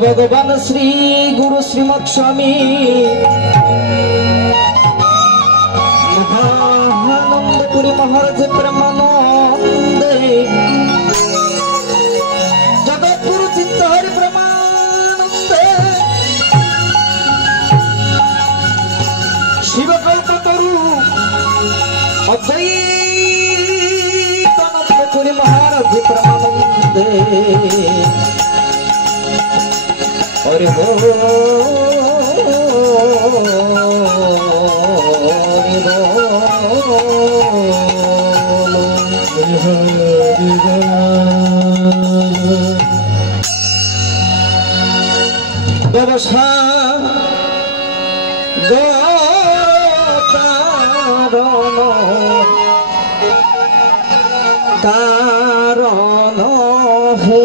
भगवान श्री गुरु श्रीमद स्वामी महानंदपुरी महाराज प्रेमानंदे जगतगुरु चित्त हरि प्रेमानंदे शिव कल्पतरु अद्वैतानंदपुरी महाराज प्रेमानंदे हरि बोल व्यवसा कारण हे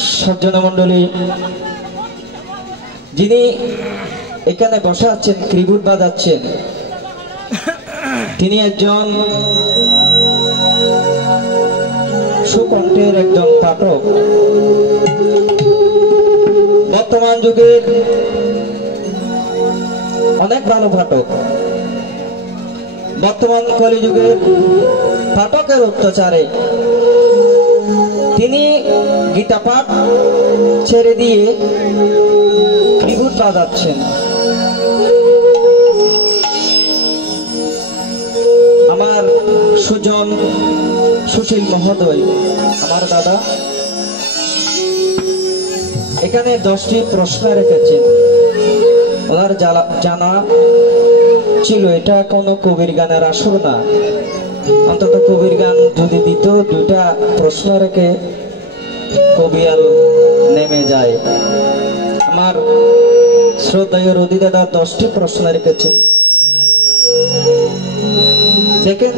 सज्जन मंडली जिनी एखाने बसे आছেন कीबोर्ड বাজাচ্ছেন তিনি একজন সুকণ্ঠের একজন পাঠক বর্তমান যুগের অনেক ভালো পাঠক বর্তমান কলিযুগের পাঠকের অত্যাচারে তিনি গীতা পাঠ ছেড়ে দিয়ে कीबोर्ड বাজাচ্ছেন আমার সুজন সুশীল মহোদয় আমার দাদা এখানে 10টি প্রশ্ন রেখেছেন ওনার জানা ছিল এটা কোনো কবির গানের আসর না অন্তত কবির গান যদি দিত দুটা প্রশ্ন রেখে কবিয়াল নেমে যায় আমার শ্রদ্ধেয় রদি দাদা 10টি প্রশ্ন রেখেছেন দেখেন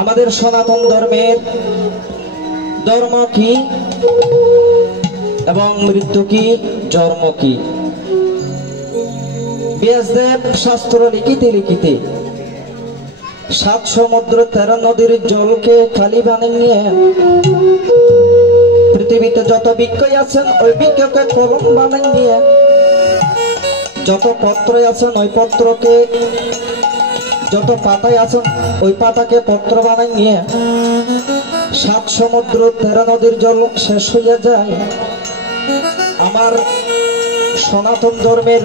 আমাদের সনাতন ধর্মের ধর্ম কি এবং মৃত্যু কি জন্ম কি ব্যাসদেব শাস্ত্র লিখিতে লিখিতে 7 সমুদ্র 13 নদীর জলকে খালি বানিয়ে নিয়ে পৃথিবীতে যত বৃক্ষ আছেন ওই বৃক্ষকে কলম বানিয়ে নিয়ে যত পত্র আছেন ওই পত্রকে যত পাতায় আছেন ওই পাতাকে পত্র বানিয়ে নিয়ে 7 সমুদ্র 13 নদীর জল শেষ হয়ে যায় আমার সনাতন ধর্মের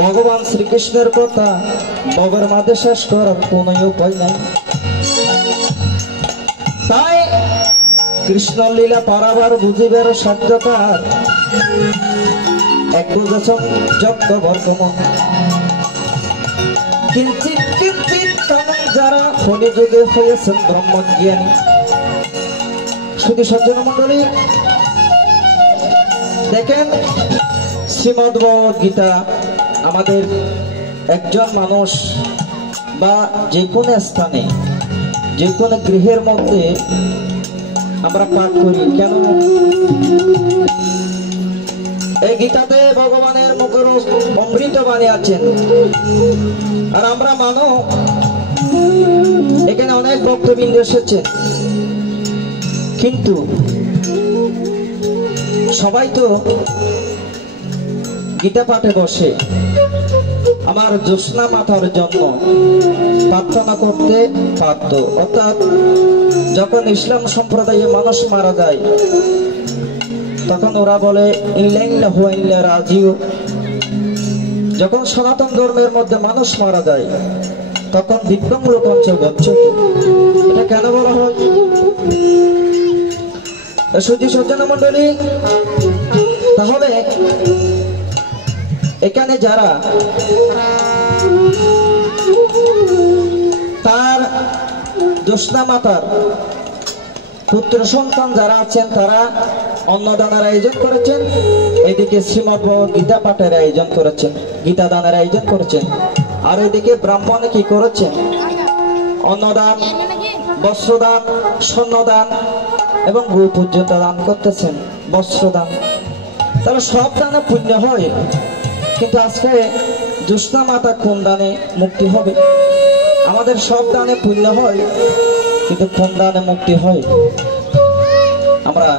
ভগবান শ্রীকৃষ্ণের কথা বগর মাঝে শেষ করার কোনো উপায় নাই। তাই কৃষ্ণ লীলা পারাবার বুঝিবার শব্দকার এক বুঝেছেন যজ্ঞ বর্গমন। কিঞ্চিত কিঞ্চিত কারণ যারা কলিযুগে হয়েছেন ব্রহ্মজ্ঞানী। শুধু সজ্জন মন্ডলী দেখেন, শ্রীমদ্ ভগবদ্গীতা আমাদের একজন মানুষ বা যে কোনো স্থানে যে কোনো গৃহের মধ্যে আমরা পাঠ করি কেন? এই গীতাতে ভগবানের মুখের অমৃত বাণী আছেন। আর আমরা মানব, এখানে অনেক ভক্তবৃন্দ এসেছে, কিন্তু সবাই তো গীতা পাঠে বসে আমার জ্যোৎস্না মাতার জন্য প্রার্থনা করতে পারত। অর্থাৎ যখন ইসলাম সম্প্রদায়ে মানুষ মারা যায় তখন ওরা বলে রাজিও। যখন সনাতন ধর্মের মধ্যে মানুষ মারা যায় তখন দিব্যাঙ্গ পঞ্চে গচ্ছ। এটা কেন বলা হয়? সুধী সজ্জন মন্ডলী, তাহলে এখানে যারা তার জ্যোৎস্না মাতার পুত্র সন্তান যারা আছেন তারা অন্নদানের আয়োজন করেছেন, এদিকে শ্রীমদ্ গীতা পাঠের আয়োজন করেছেন, গীতা দানের আয়োজন করেছেন। আর এদিকে ব্রাহ্মণে কি করেছেন? অন্নদান, বস্ত্রদান, স্বর্ণদান এবং গো পর্যন্ত দান করতেছেন, বস্ত্রদান। তাহলে সব দানে পুণ্য হয়, কিন্তু আজকে জ্যোৎস্না মাতা কোন দানে মুক্তি হবে? আমাদের সব দানে পুণ্য হয়, কিন্তু কোন দানে মুক্তি হয় আমরা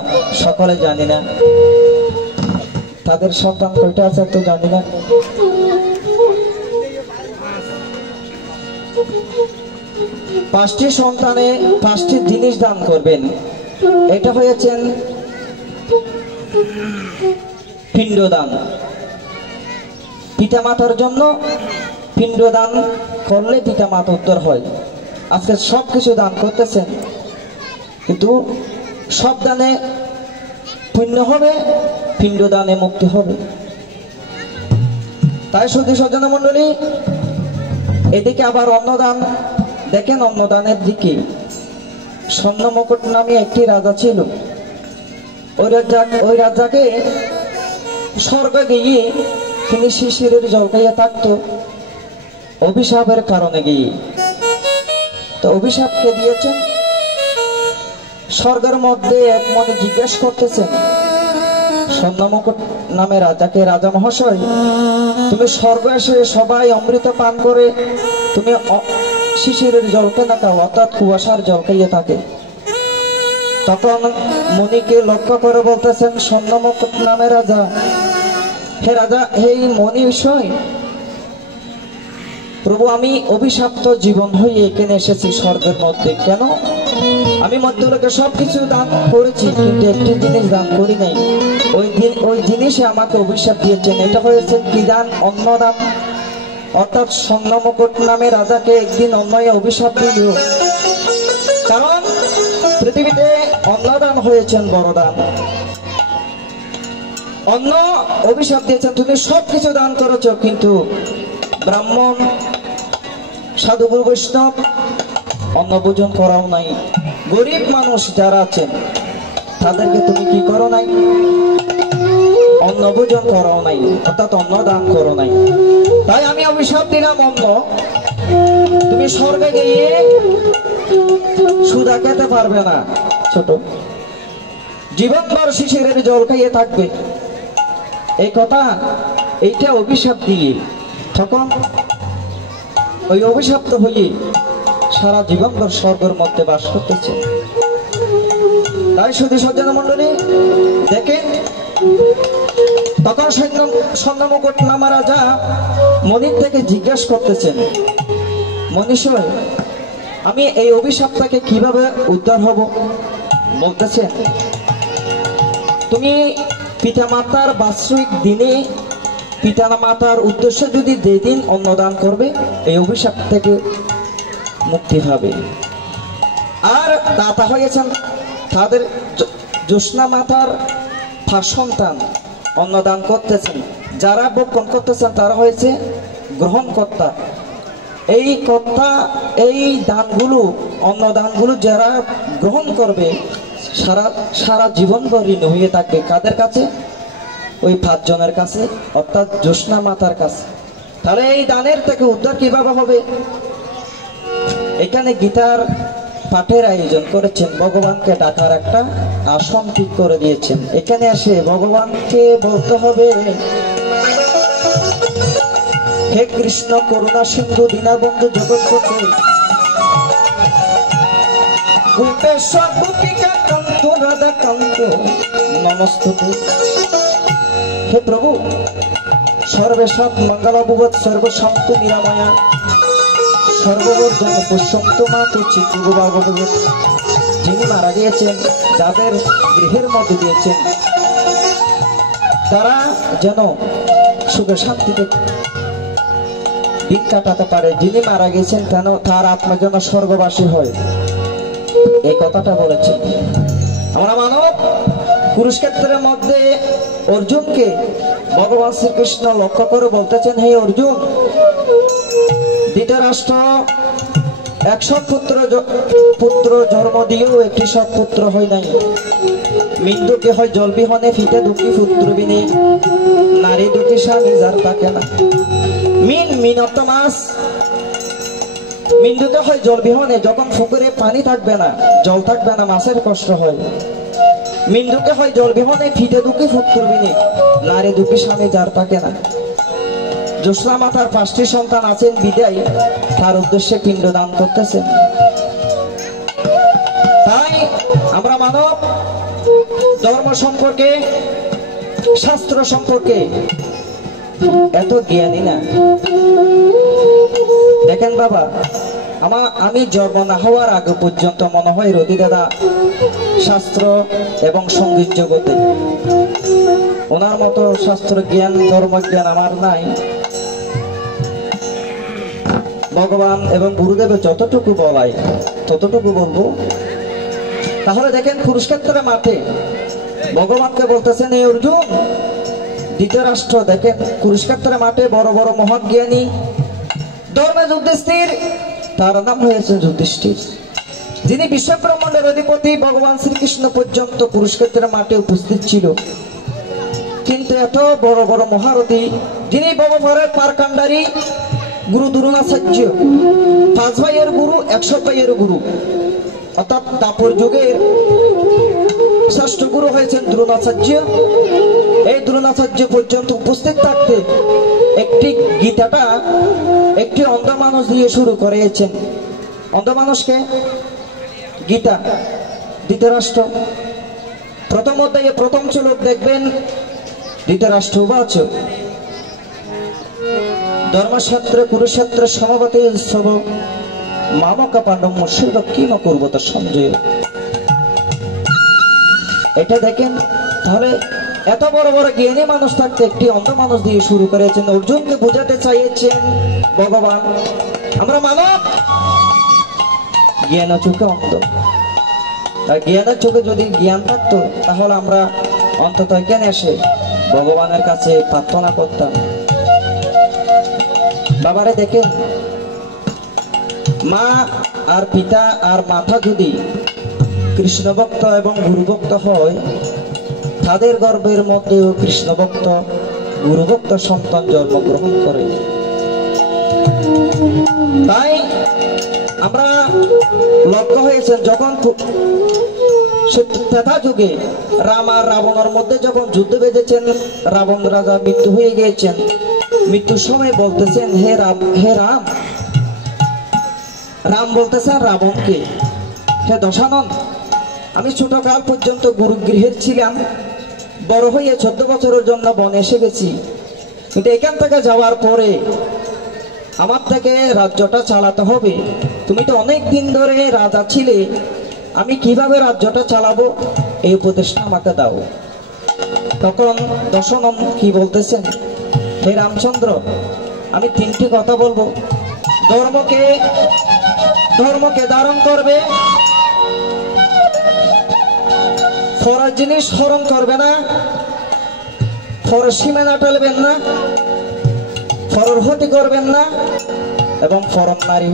সকলে জানি না। তাদের সন্তান কয়টা আছে তো জানি না। পাঁচটি সন্তানে পাঁচটি জিনিস দান করবেন। এটা হয়েছেন পিণ্ডদান। পিতামাতার জন্য পিণ্ডদান করলে পিতামাতা উদ্ধার হয়। আজকে সব কিছু দান করতেছেন, কিন্তু সব দানে পুণ্য হবে, পিণ্ডদানে মুক্তি হবে। তাই শুধু সজ্জন মন্ডলী, এদিকে আবার অন্নদান। দেখেন, অন্নদানের দিকে স্বর্ণ মুকুট নামে একটি রাজা ছিল। ওই রাজাকে স্বর্গে গিয়ে তিনি শিশিরের জল খাইয়া থাকত অভিশাপের কারণে গিয়ে। তো অভিশাপকে দিয়েছেন, স্বর্গের মধ্যে এক মনে জিজ্ঞেস করতেছেন স্বর্ণ মুকুট নামে রাজাকে, রাজা মহাশয়, তুমি স্বর্গ এসে সবাই অমৃত পান করে তুমি শিশিরের জল কেন খাও, অর্থাৎ কুয়াশার জল খাইয়ে থাকে। তখন মণিকে লক্ষ্য করে বলতেছেন স্বর্ণ মুকুট নামে রাজা, হে রাজা, হে মণি বিষয়, প্রভু আমি অভিশপ্ত জীবন হয়ে এখানে এসেছি স্বর্গের মধ্যে। কেন? আমি মধ্যলোকে সবকিছু দান করেছি, কিন্তু একটি জিনিস দান করি নাই। ওই জিনিসে আমাকে অভিশাপ দিয়েছেন। এটা হয়েছে কি দান? অন্নদান। অর্থাৎ স্বর্ণ মুকুট নামে রাজাকে একদিন অন্যয় অভিশাপ দিল, কারণ পৃথিবীতে অন্নদান হয়েছেন বড় দান। অন্ন অভিশাপ দিয়েছেন, তুমি সবকিছু দান করেছ, কিন্তু ব্রাহ্মণ, সাধু বৈষ্ণব অন্ন ভোজন করাও নাই। গরিব মানুষ যারা আছেন তাদেরকে তুমি কি করো নাই? অন্ন ভোজন করাও নাই, অর্থাৎ অন্ন দান করো নাই। তাই আমি অভিশাপ দিলাম, অন্ন তুমি স্বর্গে গিয়ে সুদা খেতে পারবে না, ছোট জীবনভর শিশিরের জল খাইয়ে থাকবে। এই কথা, এইটা অভিশাপ দিয়ে তখন ওই অভিশপ্ত হয়ে সারা জীবনভর স্বর্গের মধ্যে বাস করতেছে। তাই শুধু সজ্জন মন্ডলী দেখেন, তখন স্বর্ণ মুকুট নামা রাজা মনির থেকে জিজ্ঞাসা করতেছেন, মনীষয়, আমি এই অভিশাপটাকে কিভাবে উদ্ধার হব? বলতেছেন, তুমি পিতামাতার বাৎসরিক দিনে পিতা মাতার উদ্দেশ্যে যদি যেদিন অন্নদান করবে এই অভিশাপ থেকে মুক্তি হবে। আর দাতা হয়েছেন তাদের জ্যোৎস্না মাতার সন্তান অন্নদান করতেছেন, যারা ভক্ষণ করতেছেন তারা হয়েছে গ্রহণকর্তা। এই কর্তা এই দানগুলো অন্নদানগুলো যারা গ্রহণ করবে সারা সারা জীবন ঋণ হয়ে থাকবে কাদের কাছে? ওই 5 জনের কাছে, অর্থাৎ জ্যোৎস্না মাতার কাছে। তাহলে এই দানের থেকে উদ্ধার কিভাবে হবে? এখানে গীতার পাঠের আয়োজন করেছেন, ভগবানকে ডাকার একটা আসন ঠিক করে দিয়েছেন। এখানে এসে ভগবানকে বলতে হবে, হে কৃষ্ণ করুণা সিন্ধু দীনবন্ধু জগৎপতে গোপেশ্বর গোপিকা কান্ত রাধা কান্ত নমস্তুতে। হে প্রভু সর্বেশাত মঙ্গলাভুবৎ সর্বশান্ত নিরাময়া সর্ববর্ধন পুষ্যন্ত মা চিত্রভাগবত, যিনি মারা গিয়েছেন, যাদের গৃহের মধ্যে দিয়েছেন, তারা যেন সুখে শান্তিতে দিন কাটাতে পারে। যিনি মারা গেছেন কেন তার আত্মা যেন স্বর্গবাসী হয়, এই কথাটা বলেছেন। আমরা মানব কুরুক্ষেত্রের মধ্যে অর্জুনকে ভগবান শ্রীকৃষ্ণ লক্ষ্য করে বলতেছেন, হে অর্জুন, ধৃতরাষ্ট্র 100 পুত্র জন্ম দিয়েও একটি সৎ পুত্র হয় নাই। মৃত্যুকে হয় জল বিহনে, ফিতে দুঃখী পুত্র বিনে, নারী দুঃখী স্বামী যার তাকে না। মিনত মাছ মৃত্যুতে হয় জল বিহনে, যখন পুকুরে পানি থাকবে না, জল থাকবে না, মাছের কষ্ট হয়। মৃত্যুকে হয় জল বিহনে, ফিতে দুঃখী পুত্র বিনে, নারী দুঃখী স্বামী যার তাকে না। জ্যোৎস্না মাতার 5টি সন্তান আছেন বিদায় তার উদ্দেশ্যে পিণ্ডদান করতেছেন। তাই আমরা মানব ধর্ম সম্পর্কে শাস্ত্র সম্পর্কে এত জ্ঞানী না। দেখেন বাবা, আমি জন্ম না হওয়ার আগে পর্যন্ত মনে হয় রতি দাদা শাস্ত্র এবং সঙ্গীত জগতে ওনার মতো শাস্ত্র জ্ঞান ধর্ম জ্ঞান আমার নাই। ভগবান এবং গুরুদেবের যতটুকু বলাই ততটুকু বলবো। তাহলে দেখেন কুরুক্ষেত্রের মাঠে ভগবানকে বলতেছেন, এই অর্জুন, ধৃতরাষ্ট্র দেখেন কুরুক্ষেত্রের মাঠে বড় বড় মহাজ্ঞানী ধর্মে যুধিষ্ঠির, তার নাম হয়েছে যুধিষ্ঠির, যিনি বিশ্বব্রহ্মাণ্ডের অধিপতি। ভগবান শ্রীকৃষ্ণ পর্যন্ত কুরুক্ষেত্রের মাঠে উপস্থিত ছিল, কিন্তু এত বড় বড় মহারথী, যিনি ভবভরের পারকাণ্ডারী গুরু দ্রোণাচার্য, 5 ভাইয়ের গুরু, 100 ভাইয়ের গুরু, অর্থাৎ দাপর যুগের শ্রেষ্ঠ গুরু হয়েছেন দ্রোণাচার্য। এই দ্রোণাচার্য পর্যন্ত উপস্থিত থাকতে একটি গীতাটা একটি অন্ধ মানুষ দিয়ে শুরু করেছেন। অন্ধ মানুষকে গীতা ধৃতরাষ্ট্র প্রথম অধ্যায়ে প্রথম শ্লোক দেখবেন, ধৃতরাষ্ট্র উবাচ ধর্মক্ষেত্র কুরুক্ষেত্র সমবতে উৎসব মামকা পাণ্ডব মৎস্য কিম করবত সঞ্জয়। এটা দেখেন, তাহলে এত বড় বড় জ্ঞানী মানুষ থাকতে একটি অন্ধ মানুষ দিয়ে শুরু করেছেন। অর্জুনকে বোঝাতে চাইছেন ভগবান, আমরা মানব জ্ঞান চোখে অন্ধ। আর জ্ঞানের চোখে যদি জ্ঞান থাকতো তাহলে আমরা অন্তত এখানে এসে ভগবানের কাছে প্রার্থনা করতাম। বাবারে দেখেন, মা আর পিতা আর মাতা যদি কৃষ্ণ ভক্ত এবং গুরু ভক্ত হয়, তাদের গর্ভের মধ্যেও কৃষ্ণ ভক্ত গুরু ভক্ত সন্তান জন্মগ্রহণ করে। তাই আমরা লক্ষ্য হয়েছে, যখন ত্রেতা যুগে রাম আর রাবণের মধ্যে যখন যুদ্ধ বেঁধেছেন, রাবণ রাজা মৃত্যু হয়ে গিয়েছেন, মৃত্যুর সময় বলতেছেন, হে রাম। রাম বলতেছেন রাবণকে, হে দশানন, আমি ছোটকাল পর্যন্ত গুরুগৃহের ছিলাম, বড় হয়ে 14 বছরের জন্য বনে এসে গেছি, কিন্তু এখান থেকে যাওয়ার পরে আমার থেকে রাজ্যটা চালাতে হবে। তুমি তো অনেক দিন ধরে রাজা ছিলে, আমি কিভাবে রাজ্যটা চালাবো এই উপদেশটা আমাকে দাও। তখন দশনন কি বলতেছেন, হে রামচন্দ্র, আমি তিনটি কথা বলবো। ধর্মকে ধারণ করবে, ফরজ জিনিস হরণ করবে না, ফরজ সীমানা টালবেন না, ফরর ক্ষতি করবেন না, এবং ফরম নারী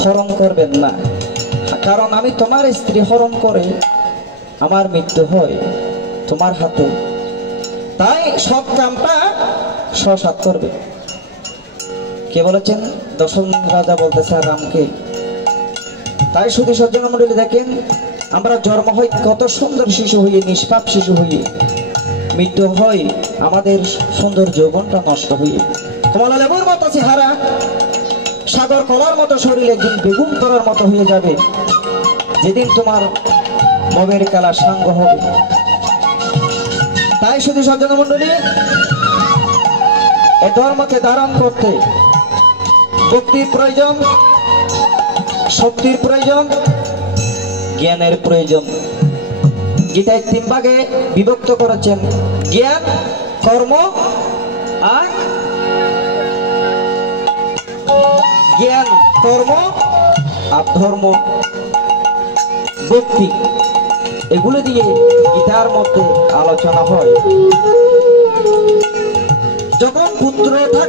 হরণ করবেন না। কারণ আমি তোমার স্ত্রী হরণ করে আমার মৃত্যু হয় তোমার হাতে, তাই সব কামটা সৎ করবে। কে বলেছেন? দশম রাজা বলতেছে রামকে। তাই শুধু সজ্জন মন্ডলী দেখেন, আমরা জন্ম হই কত সুন্দর শিশু হইয়ে, নিষ্পাপ শিশু হইয়ে, মৃত্যু হয় আমাদের সুন্দর যৌবনটা নষ্ট হইয়ে। কমলা লেবুর মতো চেহারা, সাগর কলার মতো শরীর একদিন বেগুন তরার মতো হয়ে যাবে, যেদিন তোমার মবের কালা সাঙ্গ হবে। তাই শুধু সজ্জন মন্ডলী, এ ধর্মকে ধারণ করতে ভক্তির প্রয়োজন, শক্তির প্রয়োজন, জ্ঞানের প্রয়োজন। গীতায় 3 ভাগে বিভক্ত করেছেন, জ্ঞান, কর্ম আর জ্ঞান, কর্ম আর ধর্ম, ভক্তি, এগুলো দিয়ে গীতার মধ্যে আলোচনা হয়। যখন পুত্র থাকে